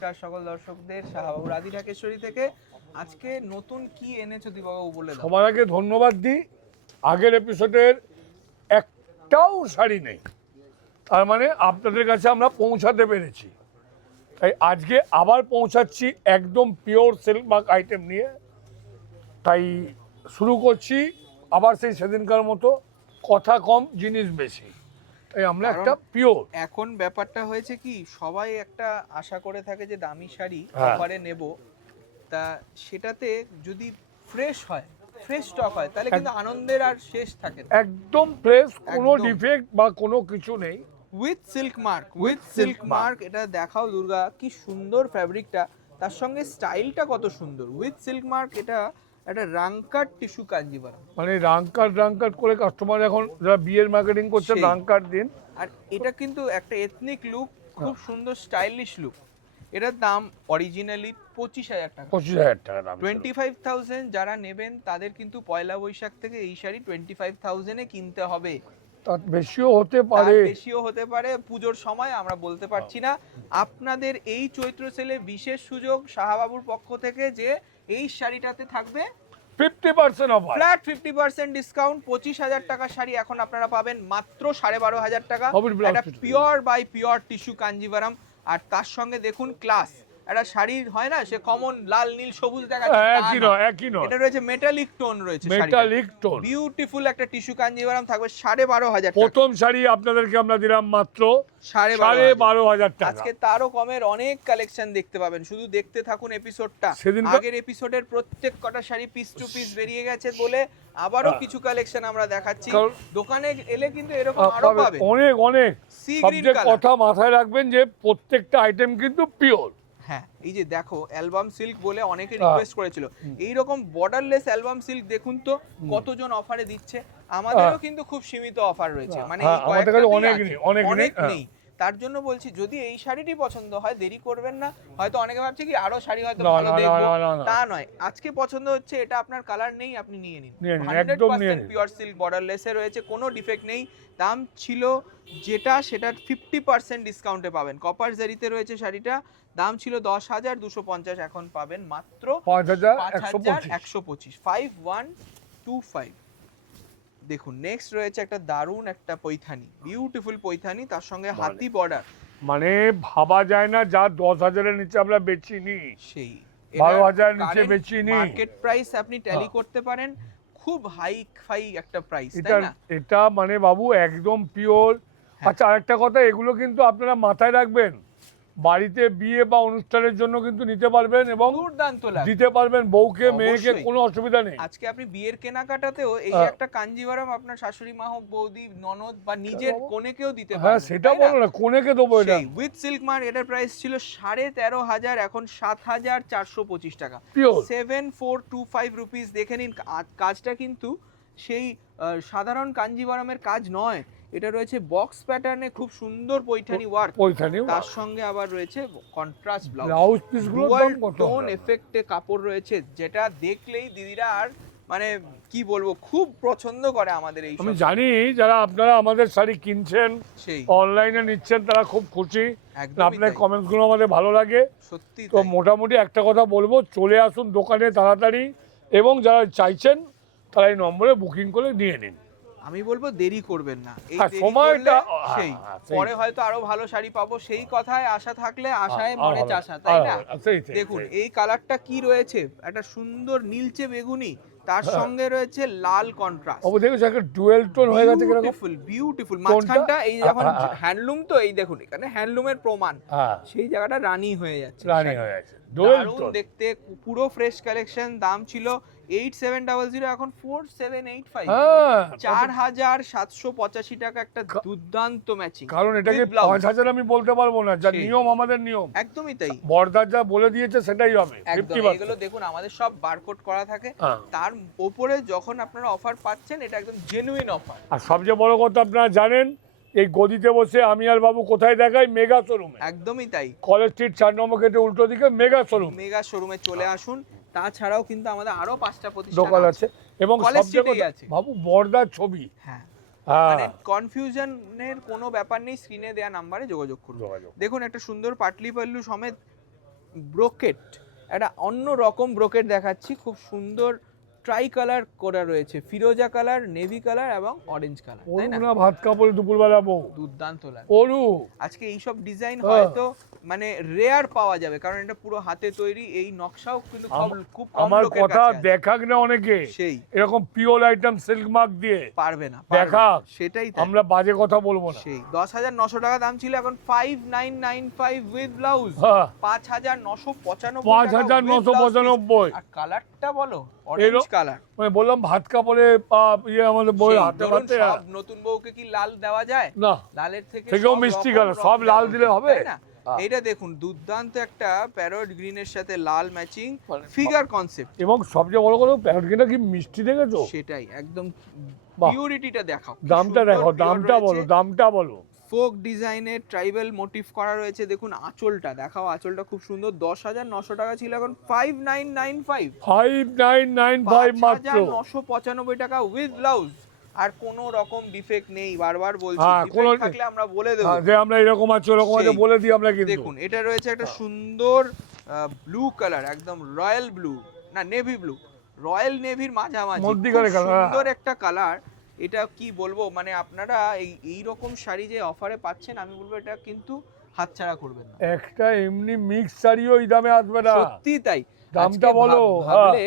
নমস্কার সকল দর্শকদের, শাহবাবু রাধি ঢাকেশ্বরী থেকে। আজকে নতুন কি এনেছো দীপকবাবু বলে দাও। সবার আগে ধন্যবাদ দিই, আগের এপিসোডের একটাও শাড়ি নেই, তার মানে আপনাদের কাছে আমরা পৌঁছাতে পেরেছি। তাই আজকে আবার পৌঁছাচ্ছি একদম পিওর সিল্ক মার্ক আইটেম নিয়ে। তাই শুরু করছি আবার সেই সেদিনকার মতো, কথা কম জিনিস বেশি। তাই আমরা একটা পিওর, এখন ব্যাপারটা হয়েছে কি, সবাই একটা আশা করে থাকে যে দামি শাড়ি হ্যাঁ। অফারে নেব, তা সেটাতে যদি ফ্রেশ হয়, ফ্রেশ স্টক হয়, তাহলে কিন্তু আনন্দের আর শেষ থাকে না। একদম ফ্রেশ, কোনো একদম। ডিফেক্ট বা কোনো কিছু নেই। With silk mark, with silk silk mark। Mark. এটা দেখাও দুর্গা, কি সুন্দর ফ্যাব্রিকটা, তার সঙ্গে স্টাইলটা কত সুন্দর। উইথ সিল্ক মার্ক, এটা একটা রাংকাট টিস্যু কাঞ্জিভারাম। মানে রাং কাট করে কাস্টমার এখন যারা বিয়ের মার্কেটিং করছে সেই। রাং কাট দিন। আর এটা কিন্তু একটা এথনিক লুক, খুব সুন্দর স্টাইলিশ লুক। এটার দাম অরিজিনালি 25,000 টাকা। 25,000 টাকা দাম ছিল। 25,000 যারা নেবেন তাদের কিন্তু পয়লা বৈশাখ থেকে এই শাড়ি 25,000 কিনতে হবে। তার বেশিও হতে তার পারে। বেশিও হতে পারে, পুজোর সময় আমরা বলতে পারছি না। আপনাদের এই চৈত্র সেলে বিশেষ সুযোগ শাহবাবুর পক্ষ থেকে, যে এই শাড়িটাতে থাকবে 50% অফার। Flat 50% discount. 25,000 টাকার শাড়ি এখন আপনারা পাবেন মাত্র 12,500 টাকা। Hobbit blouse এটা piece। Pure by pure tissue Kanjivaram. আর তার সঙ্গে দেখুন ক্লাস, একটা শাড়ির হয় না সে কমন লাল নীল সবুজ দেখাচ্ছে, একই নয়, একই নয়। এটা রয়েছে মেটালিক টোন, রয়েছে মেটালিক টোন। বিউটিফুল একটা টিস্যু কাঞ্জিভারাম, থাকবে 12,500 টাকা। প্রথম শাড়ি আপনাদেরকে আমরা দিলাম মাত্র 12,500 টাকা। আজকে তারও কমের অনেক কালেকশন দেখতে পাবেন, শুধু দেখতে থাকুন এপিসোডটা। সেদিনকার- আগের এপিসোডের প্রত্যেক কটা শাড়ি পিস টু পিস বেরিয়ে গেছে বলে আবারও কিছু কালেকশন আমরা দেখাচ্ছি। কারণ- দোকানে এলে কিন্তু এরকম আরো পাবেন। অনেক অনেক Sea green সাবজেক্ট color। কথা মাথায় রাখবেন যে প্রত্যেকটা আইটেম কিন্তু পিওর। হ্যাঁ, এই যে দেখো অ্যালবাম সিল্ক বলে অনেকে রিকোয়েস্ট করেছিল, এইরকম বর্ডারলেস অ্যালবাম সিল্ক দেখুন তো কতজন অফারে দিচ্ছে। আমাদেরও কিন্তু খুব সীমিত অফার রয়েছে, মানে এই আমাদের কাছে কয়েকটাতেই অনেক আছে, নেই, অনেক অনেক নেই। নেই। তার জন্য বলছি, যদি এই শাড়িটি পছন্দ হয় দেরি করবেন না। হয়তো অনেকে ভাবছে কি আরো শাড়ি হয়তো না, ভালো না, দেখবো, না, না, না। তা নয়। আজকে পছন্দ হচ্ছে, এটা আপনার কালার নেই, আপনি নিয়ে নিন। নিয়ে নিন, একদম নিয়ে 100% নিন। পিওর সিল্ক বর্ডারলেসে রয়েছে, কোনো ডিফেক্ট নেই। দাম ছিল যেটা, সেটার 50% ডিসকাউন্টে পাবেন। কপার জারিতে রয়েছে শাড়িটা, দাম ছিল 10,250, এখন পাবেন মাত্র 5,125, 5125। দেখুন নেক্সট রয়েছে একটা দারুণ একটা পৈথানি, বিউটিফুল পৈথানি, তার সঙ্গে হাতি বর্ডার। মানে ভাবা যায় না, যা 10,000-এর নিচে আমরা বেচিনি, সেই 12,000 নিচে বেচিনি। মার্কেট প্রাইস আপনি ট্যালি করতে পারেন, খুব হাই ফাই একটা প্রাইস, এটা তাই না? এটা মানে বাবু একদম পিওর। হ্যাঁ। আচ্ছা, আরেকটা কথা, এগুলো কিন্তু আপনারা মাথায় রাখবেন, বাড়িতে বিয়ে বা অনুষ্ঠানের জন্য কিন্তু নিতে পারবেন এবং দুর্দান্ত লাগে। দিতে পারবেন বউকে মেয়েকে, অবশ্যই। কোনো অসুবিধা নেই। আজকে আপনি বিয়ের কেনাকাটাতেও এই হ্যাঁ। একটা কাঞ্জিভারাম আপনার শাশুড়ি মা হোক, বৌদি, ননদ বা নিজের কনেকেও দিতে হ্যাঁ, পারবেন, সেটা তাই না? বলো না, কোনেকে দেবো এটা। উইথ সিল্ক মার্ক, এটার প্রাইস ছিল 13,500, এখন 7,425 টাকা। Pure। 7,425 রুপিস। দেখে নিন কাজটা কিন্তু সেই সাধারণ কাঞ্জিভারামের কাজ নয়, এটা রয়েছে বক্স প্যাটার্নে, খুব সুন্দর পৈঠানি ওয়ার্ক। পৈঠানি তার সঙ্গে আবার রয়েছে কন্ট্রাস্ট ব্লাউজ ব্লাউজ পিসগুলোর দাম কত? টোন এফেক্টে কাপড় রয়েছে, যেটা দেখলেই দিদিরা আর মানে কি বলবো, খুব পছন্দ করে আমাদের এই আমি সব। জানি যারা আপনারা আমাদের শাড়ি কিনছেন, সেই অনলাইনে নিচ্ছেন, তারা খুব খুশি। একদমই আপনার তাই। কমেন্টসগুলো আমাদের ভালো লাগে। সত্যি তো তাই। মোটামুটি একটা কথা বলবো, চলে আসুন দোকানে তাড়াতাড়ি, এবং যারা চাইছেন তারা এই নম্বরে বুকিং করে নিয়ে নিন। আমি বলবো দেরি করবেন না, এই হ্যাঁ, দেরি সময়টা করলে সেই সেই। পরে হয়তো আরো ভালো শাড়ি পাবো, সেই কথায় আশা থাকলে আশায় মরে হবে। চাষা, তাই না? সেই, দেখুন সেই। এই কালারটা কি রয়েছে, একটা সুন্দর নীলচে বেগুনি, তার সঙ্গে রয়েছে লাল কন্ট্রাস্ট। অবশ্যই দেখেছো, একটা ডুয়েল টোন হয়ে গেছে কিরকম। Beautiful beautiful. মাঝখানটা এই যখন হ্যাঁ। হ্যান্ডলুম, তো এই দেখুন এখানে হ্যান্ডলুমের প্রমাণ, হ্যাঁ, সেই জায়গাটা রানী হয়ে যাচ্ছে। রানি হয়ে গেছে, ডুয়েল দারুণ টোন। দেখতে, পুরো ফ্রেশ কালেকশন। দাম ছিল 8,700, এখন 4,785। হ্যাঁ, 4,785 টাকা, একটা দুর্দান্ত ম্যাচিং। কারণ এটাকে 5,000 আমি বলতে পারবো না, যা সেই। নিয়ম আমাদের নিয়ম। একদমই তাই, বর্দার যা বলে দিয়েছে সেটাই হবে। একদম। 50%। এগুলো দেখুন আমাদের সব বারকোড করা থাকে, হ্যাঁ। তার উপরে যখন আপনারা অফার পাচ্ছেন, এটা একদম জেনুইন অফার। আর সবচেয়ে বড় কথা, আপনারা জানেন এই গদিতে বসে আমি আর বাবু কোথায় দেখাই? মেগা শোরুমে, একদমই তাই। কলেজ স্ট্রিট 4 নম্বর গেটে উল্টো দিকে মেগা শোরুম মেগা শোরুমে চলে আসুন। তাছাড়াও কিন্তু আমাদের আরো 5টা দোকান প্রতিষ্ঠান আছে, এবং কলেজ সবচেয়ে স্ট্রিটেই কথা, আছে। বাবু বর্দার ছবি। হ্যাঁ, হ্যাঁ, মানে কনফিউশনের কোনো ব্যাপার নেই, স্ক্রিনে দেওয়া নাম্বারে যোগাযোগ করুন। যোগাযোগ। দেখুন একটা সুন্দর পাটলি পাল্লু সমেত ব্রোকেট, একটা অন্য রকম ব্রোকেট দেখাচ্ছি, খুব সুন্দর ট্রাই কালার করা রয়েছে, ফিরোজা কালার, নেভি কালার এবং অরেঞ্জ কালার, তাই ওরু না? না ভাত কাপড় দুপুরবেলা বউ দুর্দান্ত লাগে। ওরু আজকে এইসব ডিজাইন হ্যাঁ। হয়তো মানে রেয়ার পাওয়া যাবে, কারণ এটা পুরো হাতে তৈরি, এই নকশাও কিন্তু খুব কম আমার লোকের কথা কাছে আছে। দেখাক না অনেকে সেই এরকম পিওর আইটেম সিল্ক মার্ক দিয়ে পারবে না, দেখাক, সেটাই তাই। আমরা বাজে কথা বলবো না। সেই 10,900 টাকা দাম ছিল, এখন 5995 উইথ ব্লাউজ, হ্যাঁ 5,995 5,995 আর কালারটা বলো, অরেঞ্জ কালার। মানে বললাম ভাত কাপড়ে আমাদের বই হাতে হাতে সব নতুন বউকে কি লাল দেওয়া যায়? না, লালের থেকে থেকেও সব মিষ্টি রকম কালার, রং সব লাল দেওয়া দিলে হবে? তাই না? হ্যাঁ। এইটা দেখুন, দুর্দান্ত একটা প্যারট গ্রিনের সাথে লাল ম্যাচিং মানে ফিগার কনসেপ্ট। এবং সবচেয়ে বড় কথা প্যারটকিটা কি মিষ্টি দেখেছো? সেটাই একদম বাহ। পিউরিটিটা দেখাও, কি দামটা সুন্দর দেখো, pure দামটা বলো, রয়েছে। দামটা বলো। ফোক ডিজাইনের ট্রাইবাল মোটিভ করা রয়েছে, দেখুন আঁচলটা দেখাও, আঁচলটা খুব সুন্দর। 10,900 টাকা ছিল, এখন 5995 5995 মাত্র। 5,995 টাকা উইথ ব্লাউজ। আর কোনো রকম ডিফেক্ট নেই, বারবার বলছি, হ্যাঁ, কোনো ডিফেক্ট থাকলে আমরা বলে দেবো। যে আমরা এরকম আছে ওরকম আছে সেই। বলে দিই আমরা কিন্তু। দেখুন এটা রয়েছে একটা সুন্দর ব্লু কালার, একদম রয়্যাল ব্লু, না নেভি ব্লু, রয়্যাল নেভির মাঝামাঝি, মধ্যিখানে খুব colour, সুন্দর একটা কালার। এটা কি বলবো, মানে আপনারা এই রকম শাড়ি যে অফারে পাচ্ছেন, আমি বলবো এটা কিন্তু হাতছাড়া করবেন না। একটা এমনি মিক্স শাড়িও এই দামে আসবে না। সত্যি তাই, দামটা আজকে বলো, ভাবলে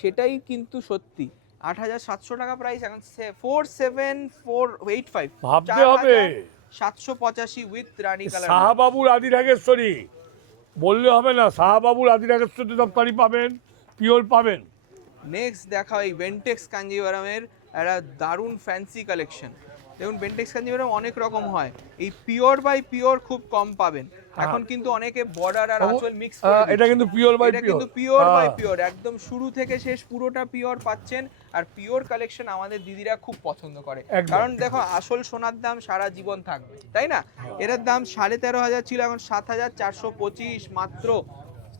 সেটাই কিন্তু সত্যি। 8,700 টাকা প্রাইস, এখন 47,485 ভাবতে হবে। 4,785 উইথ রানী কালার। শাহবাবুর আদি ঢাকেশ্বরী বললে হবে না, শাহবাবুর আদি ঢাকেশ্বরী সব শাড়ি পাবেন, পিওর পাবেন। নেক্সট দেখাও এই বেন্টেক্স কাঞ্জিভারামের একটা দারুণ ফ্যান্সি কালেকশন। দেখুন বেন্টেক্স কাঞ্জিভারাম অনেক রকম হয়, এই পিওর বাই পিওর খুব কম পাবেন। এখন কিন্তু অনেকে বর্ডার আর আঁচল মিক্স করে দিচ্ছে। এটা কিন্তু পিওর বাই এটা পিওর, কিন্তু পিওর বাই পিওর, একদম শুরু থেকে শেষ পুরোটা পিওর পাচ্ছেন। আর পিওর কালেকশন আমাদের দিদিরা খুব পছন্দ করে, একদম। কারণ দেখো আসল সোনার দাম সারা জীবন থাকবে, তাই না? এটার দাম 13,500 ছিল, এখন 7,425 মাত্র,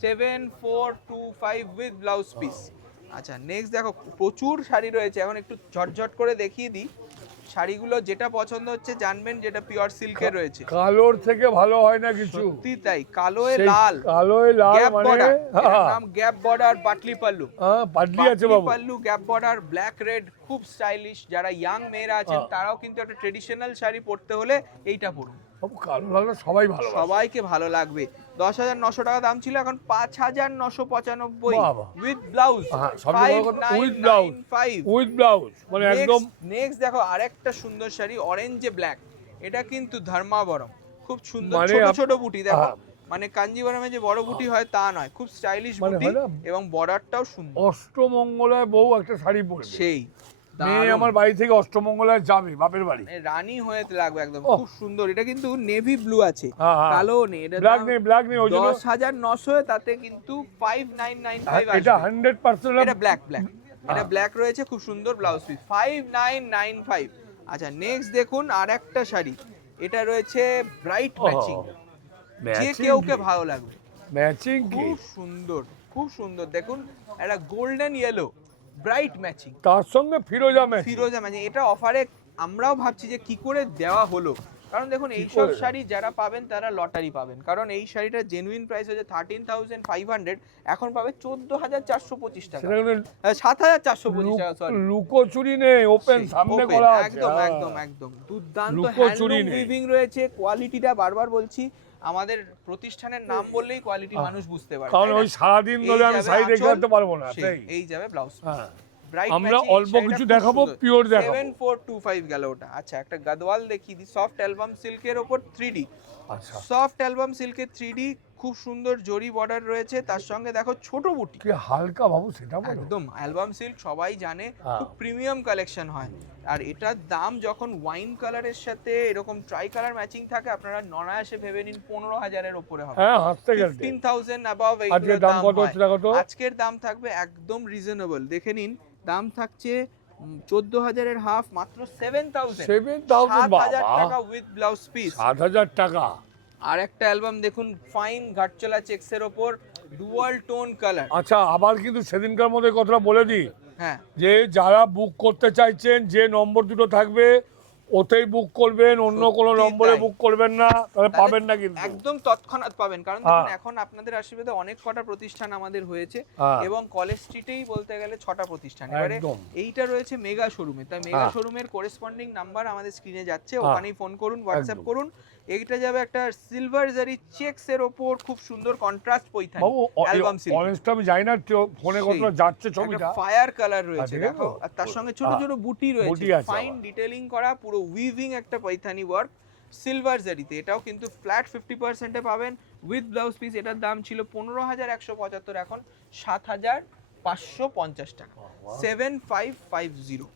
7,425 উইথ ব্লাউজ পিস। আচ্ছা নেক্সট দেখো, প্রচুর শাড়ি রয়েছে, এখন একটু ঝটঝট করে দেখিয়ে দিই শাড়িগুলো। যেটা পছন্দ হচ্ছে জানবেন, যেটা পিওর সিল্কের রয়েছে। কালোর থেকে ভালো হয় না কিছু। সত্যি তাই, কালোয় সেই লাল, কালোয় লাল গ্যাপ মানে বর্ডার, এটার নাম গ্যাপ বর্ডার পাটলি পাল্লু। পাটলি আছে পাটলি বাবু। Pallu, gap border, black red, খুব স্টাইলিশ। যারা ইয়াং মেয়েরা আছেন তারাও কিন্তু একটা ট্রেডিশনাল শাড়ি পরতে হলে এইটা পরুন, বাবু কালো লাগলে সবাই ভালো। সবাইকে ভালো লাগবে। 10,900 টাকা দাম ছিল, এখন 5,995 বাবা। With blouse, with blouse, with blouse মানে একদম। নেক্সট দেখো আরেকটা সুন্দর শাড়ি, অরেঞ্জে ব্ল্যাক, এটা কিন্তু ধর্মাবরম, খুব সুন্দর মানে ছোট ছোট বুটি দেখো, হ্যাঁ। মানে কাঞ্জিভারামে যে বড় বুটি হয় তা নয়, খুব স্টাইলিশ মানে বুটি হয় না? এবং বর্ডারটাও সুন্দর। অষ্টমঙ্গলায় বউ একটা শাড়ি পরবে, সেই মেয়ে দারুণ। আমার বাড়ি থেকে অষ্টমঙ্গলায় যাবে বাপের বাড়ি, মানে রানী হয়ে লাগবে একদম, ওহ। খুব সুন্দর। এটা কিন্তু নেভি ব্লু আছে, হ্যাঁ, হ্যাঁ। কালো নেই, এটা ব্ল্যাক নেই, ব্ল্যাক নেই, ওই জন্য 10,900, তাতে কিন্তু 5,995 এটা আসবে। 100% এটা ব্ল্যাক এটা ব্ল্যাক রয়েছে, খুব সুন্দর ব্লাউজ পিস, 5,995। আচ্ছা নেক্সট দেখুন আরেকটা শাড়ি, এটা রয়েছে ব্রাইট ম্যাচিং, যে কেউকে ভালো লাগবে, ম্যাচিং কি খুব সুন্দর, খুব সুন্দর। দেখুন একটা গোল্ডেন ইয়েলো ব্রাইট ম্যাচিং, তার সঙ্গে ফিরোজা ম্যাচিং। ফিরোজা ম্যাচিং। এটা অফারে আমরাও ভাবছি যে কি করে দেওয়া হলো, কারণ দেখুন এইসব করে? শাড়ি যারা পাবেন তারা লটারি পাবেন, কারণ এই শাড়িটার জেনুইন প্রাইস হচ্ছে 13,500, এখন পাবে 14,425 টাকা, সেটা কিন্তু 7,425 টাকা, সরি। লুকোচুরি নেই, ওপেন সামনে Open, করা আছে। একদম হ্যাঁ। একদম একদম দুর্দান্ত লুকোচুরি হ্যান্ডলুম নেই। উইভিং রয়েছে, কোয়ালিটিটা বারবার বলছি, আমাদের প্রতিষ্ঠানের নাম বললেই কোয়ালিটি মানুষ বুঝতে পারে, কারণ তাই না? ওই সারাদিন ধরে এই আমি যাবে শাড়ি দেখে আঁচল, রাখতে পারবো না, সেই, তাই এই যাবে ব্লাউজ। হ্যাঁ। Bright আমরা matching, অল্প শাড়িটা কিছু খুব দেখাবো, সুন্দর। পিওর দেখাবো। 7,425 গেল ওটা। আচ্ছা একটা গাদওয়াল দেখিয়ে দিই, সফট অ্যালবাম সিল্কের ওপর 3D, আচ্ছা সফট অ্যালবাম সিল্কের 3D, খুব সুন্দর জরি বর্ডার রয়েছে, তার সঙ্গে দেখো ছোট বুটি, কি হালকা বাবু সেটা বলো। একদম অ্যালবাম সিল্ক সবাই জানে, হ্যাঁ। খুব প্রিমিয়াম কালেকশন হয়। আর এটার দাম যখন ওয়াইন কালারের সাথে এরকম ট্রাই কালার ম্যাচিং থাকে, আপনারা অনায়াসে ভেবে নিন 15,000-এর উপরে হবে, হ্যাঁ হাসতে গেলে 15,000 অ্যাবাভ। আজকের দাম কত হচ্ছে কত? আজকের দাম থাকবে একদম রিজনেবল, দেখে নিন দাম থাকছে 14,000-এর হাফ, মাত্র 7,000, 7,000 7,000 বাবা, টাকা উইথ ব্লাউজ পিস। 7,000 টাকা। আর একটা অ্যালবাম দেখুন, ফাইন ঘাটচলা চেক্সের ওপর ডুয়াল টোন কালার। আচ্ছা আবার কিন্তু সেদিনকার মধ্যে কথাটা বলে দিই, হ্যাঁ যে যারা বুক করতে চাইছেন, যে নম্বর দুটো থাকবে ওতেই বুক করবেন, অন্য কোনো সত্যি নম্বরে তাই। বুক করবেন না, তাহলে পাবেন না কিন্তু। একদম তৎক্ষণাৎ পাবেন, কারণ হ্যাঁ। দেখুন এখন আপনাদের আশীর্বাদে অনেক কটা প্রতিষ্ঠান আমাদের হয়েছে হ্যাঁ। এবং কলেজ স্ট্রিটেই বলতে গেলে 6টা প্রতিষ্ঠান। এবারে একদম। এইটা রয়েছে মেগা শোরুমে, তাই মেগা হ্যাঁ। শোরুমের করেসপন্ডিং নাম্বার আমাদের স্ক্রিনে যাচ্ছে, হ্যাঁ। ওখানেই ফোন করুন, হোয়াটসঅ্যাপ একদম। করুন। এইটা যাবে একটা সিলভার জারি চেকস এর ওপর খুব সুন্দর কন্ট্রাস্ট পৈথানি বাবু অ্যালবাম সিল্ক, অরেঞ্জটা আমি জানি না, ফোনে কতটা যাচ্ছে ছবিটা। ফায়ার কালার রয়েছে ঠিক আছে দেখো, তো? আর তার সঙ্গে ছোট ছোট বুটি বুটি রয়েছে, আছে ফাইন আবার। ডিটেইলিং করা, পুরো উইভিং একটা পৈথানি ওয়ার্ক সিলভার জারিতে। এটাও কিন্তু ফ্ল্যাট 50%-এ পাবেন উইথ ব্লাউজ পিস। এটার দাম ছিল 15,175, এখন 7,550 টাকা, 7550।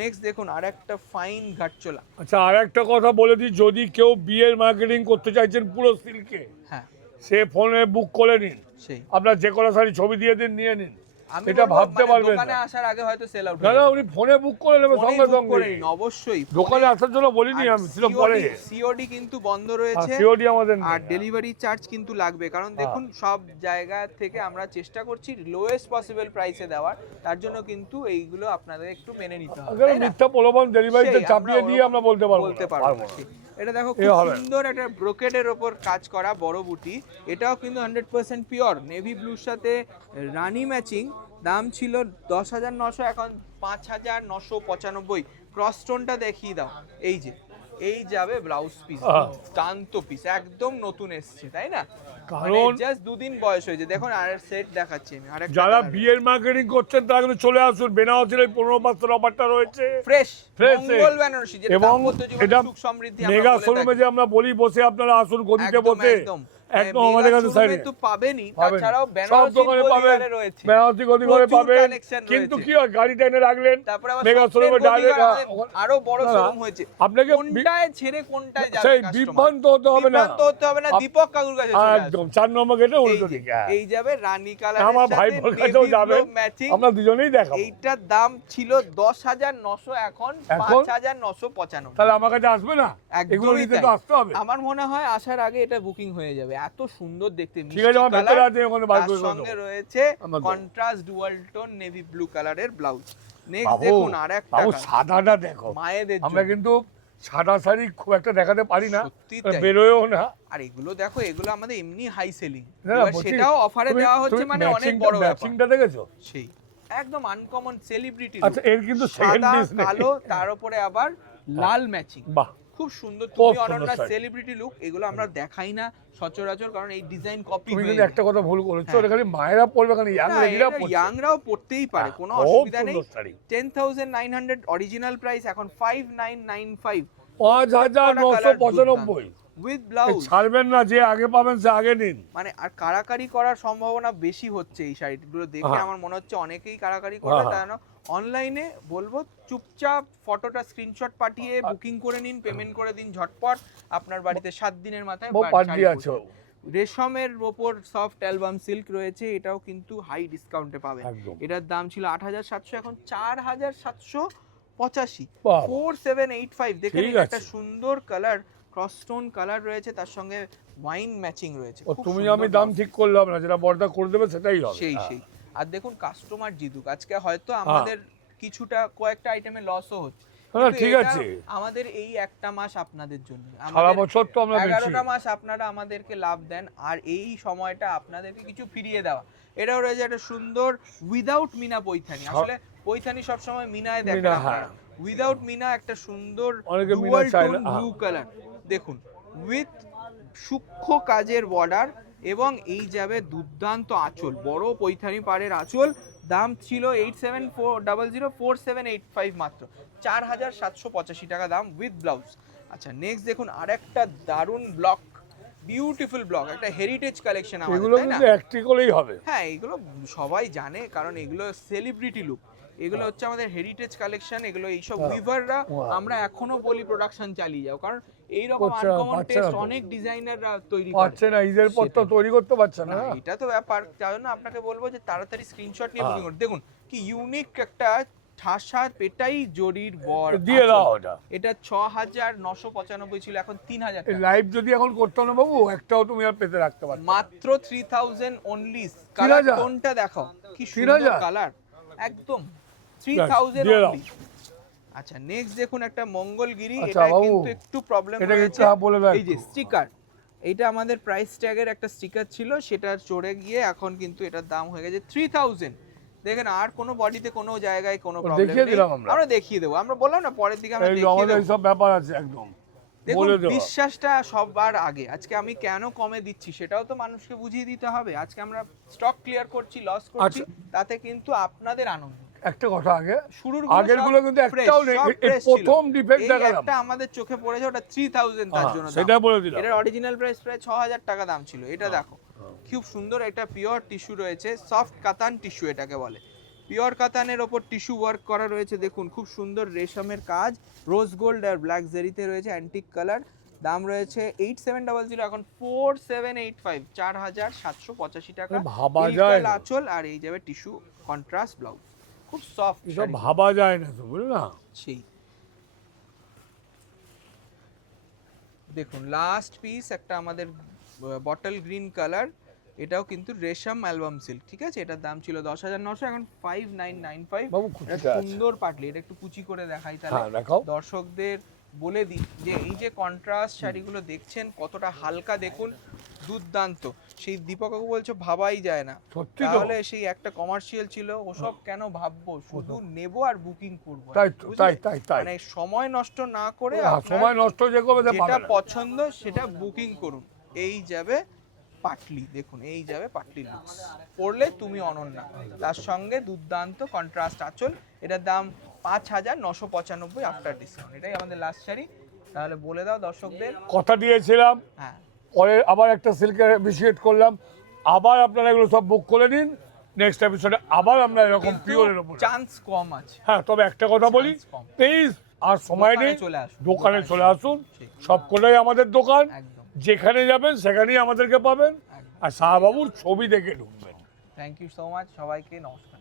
নেক্সট দেখুন আর একটা ফাইন ঘাটচোলা। আচ্ছা, আর একটা কথা বলে দিই, যদি কেউ বিয়ের মার্কেটিং করতে চাইছেন পুরো সিল্কে, হ্যাঁ সে ফোনে বুক করে নিন, সেই আপনার যে কোনো শাড়ি ছবি দিয়ে দিন, নিয়ে নিন। আমি এটা বলবো, ভাবতে মানে পারবেন দোকানে না। আসার আগে হয়তো সেল আউট না না, উনি ফোনে বুক করে নেবে সঙ্গে সঙ্গে। করে নিন অবশ্যই। দোকানে আসার জন্য বলিনি আমি, ছিল পরে। সিওডি কিন্তু বন্ধ রয়েছে, সিওডি আমাদের নেই। আর ডেলিভারি চার্জ কিন্তু লাগবে, কারণ দেখুন সব জায়গা থেকে আমরা চেষ্টা করছি লোয়েস্ট পসিবল প্রাইসে দেওয়ার, তার জন্য কিন্তু এইগুলো আপনাদের একটু মেনে নিতে হবে, আগে তাই না? মিথ্যা প্রলোভন ডেলিভারিতে সেই, চাপিয়ে আমরা দিয়ে আমরা বলতে পারবো বলতে না, পারবো পারবো না, না। ঠিক। এটা দেখো এ খুব হবে। সুন্দর একটা ব্রোকেডের ওপর কাজ করা বড় বুটি, এটাও কিন্তু 100% পিওর নেভি ব্লুর সাথে রানি ম্যাচিং। দাম ছিল 10,900, এখন 5,995। ক্রস টোনটা দেখিয়ে দাও, এই যে এই যাবে ব্লাউজ পিস, দুর্দান্ত পিস, একদম নতুন এসছে, তাই না? কারণ জাস্ট দুদিন বয়স হয়েছে। দেখুন আর সেট দেখাচ্ছি আমি, আরেকটা যারা বিয়ের মার্কেটিং করছেন তারা কিন্তু চলে আসুন, বেনারসির এই 15% অফারটা রয়েছে। ফ্রেশ Fresh মঙ্গল বেনারসি, যেটা এবং দাম্পত্য জীবনে এটা সুখ সমৃদ্ধি আমরা মেগা বলে শোরুমে থাকি। যে আমরা বলি বসে আপনারা আসুন গদিতে একদম, বসে, একদম। একদম মেগা আমাদের কাছে শোরুমে সাইডে তো পাবেনই, পাবেন। তাছাড়াও সব বেনারসি দোকানে পাবেন, গদিঘরে রয়েছে, বেনারসি গদি করে প্রচুর পাবেন। collection কিন্তু রয়েছে। কি হয়, গাড়িটা এনে রাখলেন, তারপরে আবার মেগা স্বপ্নের শোরুমে গদিঘর ডাইরেক্ট আমাদের আরো বড় না, না, শোরুম হয়েছে, আপনাকে কোনটায় ছেড়ে কোনটায় যাবে সেই কাস্টমার, বিভ্রান্ত হতে হবে না। বিভ্রান্ত হতে হবে না, দীপক কাকুর কাছে চলে একদম আসুন। 4 নম্বর গেটে এই উল্টো যে, দিকে। এই যাবে রানী কালার, আমার ভাই বোন কাছেও যাবেন, ম্যাচিং। আমরা দুজনেই দেখাবো। এইটার দাম ছিল 10,900, এখন এখন 5,995। তাহলে আমার কাছে আসবে না, এগুলো একদমই নিতে তাই। তো আসতে হবে। আমার মনে হয় আসার আগে এটা বুকিং হয়ে যাবে, এত সুন্দর দেখতে, ঠিক আছে, আমার ভেতরে আছে, ওখানে বার তার করে সঙ্গে দেবো। রয়েছে আমার দাও। Contrast dual tone navy blue কালারের ব্লাউজ। নেক্সট বাবু, দেখুন আরেকটা বাবু সাদাটা দেখো, মায়েদের আমরা জন্য। কিন্তু সাদা শাড়ি খুব একটা দেখাতে পারি না, সত্যি তাই। বেরোয়ও না। আর এগুলো দেখো, এগুলো আমাদের এমনি হাই সেলিং, না, বলছি, সেটাও অফারে তুমি- দেওয়া হচ্ছে, তুমি মানে অনেক matching- বড় ব্যাপার। matchingটা দেখেছো? সেই একদম আনকমন সেলিব্রিটি, আচ্ছা, এর কিন্তু সেকেন্ড সাদা পিস নেই। কালো, তার উপরে আবার লাল ম্যাচিং, বাহ, খুব সুন্দর। খুব তুমি সুন্দর অনন্যা শাড়ি। সেলিব্রিটি লুক, এগুলো আমরা দেখাই না সচরাচর, কারণ এই ডিজাইন কপি তুমি হয়ে কিন্তু একটা কথা ভুল করেছো, হ্যাঁ। এটা খালি মায়েরা পরবে, খালি ইয়াং লেডিরা পরছে। ইয়াংরাও পড়তেই পারে, কোনো খুব অসুবিধা নেই। সুন্দর শাড়ি। 10,900 অরিজিনাল প্রাইস, এখন 5,995 5,995 উইথ ব্লাউজ। ছাড়বেন না, যে আগে পাবেন সে আগে নিন। মানে আর কারাকারি করার সম্ভাবনা বেশি হচ্ছে এই শাড়িগুলো দেখে, হ্যাঁ। আমার মনে হচ্ছে অনেকেই কারাকারি করবে, হ্যাঁ। তাই না? অনলাইনে বলবো চুপচাপ ফটোটা স্ক্রিনশট পাঠিয়ে বুকিং করে নিন, পেমেন্ট করে দিন ঝটপট, আপনার বাড়িতে 7 দিনের মাথায় পাঠিয়ে আছে। রেশমের ওপর সফট অ্যালবাম সিল্ক রয়েছে, এটাও কিন্তু হাই ডিসকাউন্টে পাবেন। একদম। এটার দাম ছিল 8,700, এখন 4,785, বাহ। 4,785। দেখেন ঠিক একটা আছে। সুন্দর কালার, ক্রস স্টোন কালার রয়েছে, তার সঙ্গে ওয়াইন ম্যাচিং রয়েছে। ও খুব তুমি সুন্দর আমি দাম blouse। ঠিক করলাম না, যেটা বর্দা করে দেবে সেটাই হবে। সেই হ্যাঁ। সেই। আর দেখুন কাস্টমার জিতুক, আজকে হয়তো আমাদের কিছুটা কয়েকটা আইটেমে লসও হচ্ছে, হ্যাঁ, কিন্তু ঠিক এটা আছে। আমাদের এই একটা মাস আপনাদের জন্য, সারা বছর তো আমরা বেচি। 11টা মাস আপনারা আমাদেরকে লাভ দেন, আর এই সময়টা আপনাদেরকে কিছু ফিরিয়ে দেওয়া। এটাও রয়েছে একটা সুন্দর উইদাউট মিনা পৈথানি। আসলে পৈথানি সবসময় মিনায় দেখেন মিনা, আপনারা, হ্যাঁ। উইদাউট মিনা একটা সুন্দর অনেকে মিনা ডুয়াল চায় টোন না, ব্লু কালার দেখুন, উইথ সূক্ষ্ম কাজের বর্ডার, এবং এই যাবে দুর্দান্ত আঁচল, বড় পৈথানি পাড়ের আঁচল। দাম ছিল 8,700 4,785 মাত্র, 4,785 টাকা দাম উইথ ব্লাউজ। আচ্ছা নেক্সট দেখুন আরেকটা দারুণ ব্লক, বিউটিফুল ব্লক, একটা হেরিটেজ কালেকশন আমাদের, এগুলো তাই না? কিন্তু একটি করলেই হবে। হ্যাঁ এগুলো সবাই জানে, কারণ এগুলো সেলিব্রিটি লুক, এগুলো হচ্ছে আমাদের হেরিটেজ কালেকশন। এগুলো এইসব উইভাররা আমরা এখনো বলি প্রোডাকশন চালিয়ে যাও, কারণ এইরকম করছে, আনকমন পারছে টেস্ট না তো। অনেক ডিজাইনাররা তৈরি করে। পাচ্ছে না, ঈদের পর তো সেটাই। তৈরি করতে পারছে না। না, এটা তো ব্যাপার, তার জন্য আপনাকে বলবো যে তাড়াতাড়ি স্ক্রিনশট নিয়ে হ্যাঁ। বুকিং করুন। দেখুন কি ইউনিক একটা ঠাসা পেটাই জরির বর দিয়ে আঁচল। দাও ওটা। এটা 6,995 ছিল, এখন 3,000 টাকা। লাইভ যদি এখন করতাম না বাবু, একটাও তুমি আর পেতে রাখতে পারবে না। মাত্র 3,000 অনলি। কালার 3,000? টোনটা দেখাও, কি সুন্দর 3,000? কালার, একদম 3,000 দিয়ে দাও। অনলি। আচ্ছা নেক্সট দেখুন একটা মঙ্গলগিরি, আচ্ছা, এটা বাবু, কিন্তু একটু প্রবলেম এটা একটু রয়েছে। বলে দাও এই যে একটু। স্টিকার, এইটা আমাদের প্রাইস ট্যাগের একটা স্টিকার ছিল, সেটা চড়ে গিয়ে এখন কিন্তু এটার দাম হয়ে গেছে 3000। দেখেন আর কোনো বডিতে কোনো জায়গায় কোনো প্রবলেম দেখিয়ে নেই, দিলাম আমরা। আমরা দেখিয়ে দেবো, আমরা বললাম না পরের দিকে আমরা এই যে দেখিয়ে আমাদের দেবো। এইসব ব্যাপার আছে একদম দেখুন বলে দেওয়া। বিশ্বাসটা সবার আগে, আজকে আমি কেন কমে দিচ্ছি সেটাও তো মানুষকে বুঝিয়ে দিতে হবে। আজকে আমরা স্টক ক্লিয়ার করছি, লস করছি, তাতে কিন্তু আপনাদের আনন্দ। একটা কথা আগে, শুরুর আগের গুলো কিন্তু একটাও নেই, এই প্রথম ডিফেক্ট দেখালাম। একটা আমাদের চোখে পড়েছে, ওটা 3000 তার জন্য দাম। সেটা বলে দিলাম। এটার অরিজিনাল প্রাইস প্রায় 6000 টাকা দাম ছিল। এটা দেখো খুব সুন্দর, এটা পিওর টিস্যু রয়েছে, সফট কাতান টিস্যু এটাকে বলে। পিওর কাতানের ওপর টিস্যু ওয়ার্ক করা রয়েছে, দেখুন খুব সুন্দর রেশমের কাজ, রোজ গোল্ড আর ব্ল্যাক জেরিতে রয়েছে, অ্যান্টিক কালার। দাম রয়েছে 8700, এখন 4785, 4785 টাকা। ভাবা এই যায় না। আঁচল আর এই যাবে টিস্যু কন্ট্রাস্ট ব্লাউজ, খুব সফট এসব ভাবা যায় না তো, বুঝলি না? সেই। দেখুন লাস্ট পিস একটা আমাদের বটল গ্রিন কালার, এটাও কিন্তু রেশম অ্যালবাম সিল্ক, ঠিক আছে? এটার দাম ছিল 10900, এখন 5995। বাবু, এটা কুচিটা আছে। সুন্দর পাটলি, এটা একটু কুচি করে দেখাই হ্যাঁ, তাহলে দেখাও। দর্শকদের বলে দিই যে এই যে কন্ট্রাস্ট শাড়িগুলো দেখছেন কতটা হালকা, দেখুন দুর্দান্ত। সেই দীপক কাকু বলছে ভাবাই যায় না, সত্যি তো। তাহলে সেই একটা কমার্শিয়াল ছিল, ওসব কেন ভাববো, শুধু নেব আর বুকিং করব। তাই তো, তাই তাই তাই। মানে সময় নষ্ট না করে হ্যাঁ, আপনার সময় নষ্ট যে করবে সে যেটা পাবে না। পছন্দ সেটা বুকিং করুন। এই যাবে পাটলি, দেখুন এই যাবে পাটলি লুকস, পরলে তুমি অনন্যা, তার সঙ্গে দুর্দান্ত কন্ট্রাস্ট আঁচল। এটার দাম 5995 আফটার ডিসকাউন্ট। এটাই আমাদের লাস্ট শাড়ি, তাহলে বলে দাও দর্শকদের। কথা দিয়েছিলাম, হ্যাঁ পরে আবার একটা সিল্কের অ্যাপ্রিসিয়েট করলাম, আবার আপনারা এগুলো সব বুক করে নিন। নেক্সট এপিসোডে আবার আমরা এরকম পিওরের উপর। চান্স কম আছে। হ্যাঁ, তবে একটা কথা বলি, Chance কম। প্লিজ আর সময় দোকানে নেই, চলে আসুন। দোকানে চলে আসুন। ঠিক। সবকটাই আমাদের দোকান, একদম যেখানে যাবেন সেখানেই আমাদেরকে পাবেন। একদম। আর শাহবাবুর ছবি দেখে ঢুকবেন। থ্যাংক ইউ সো মাচ সবাইকে, নমস্কার।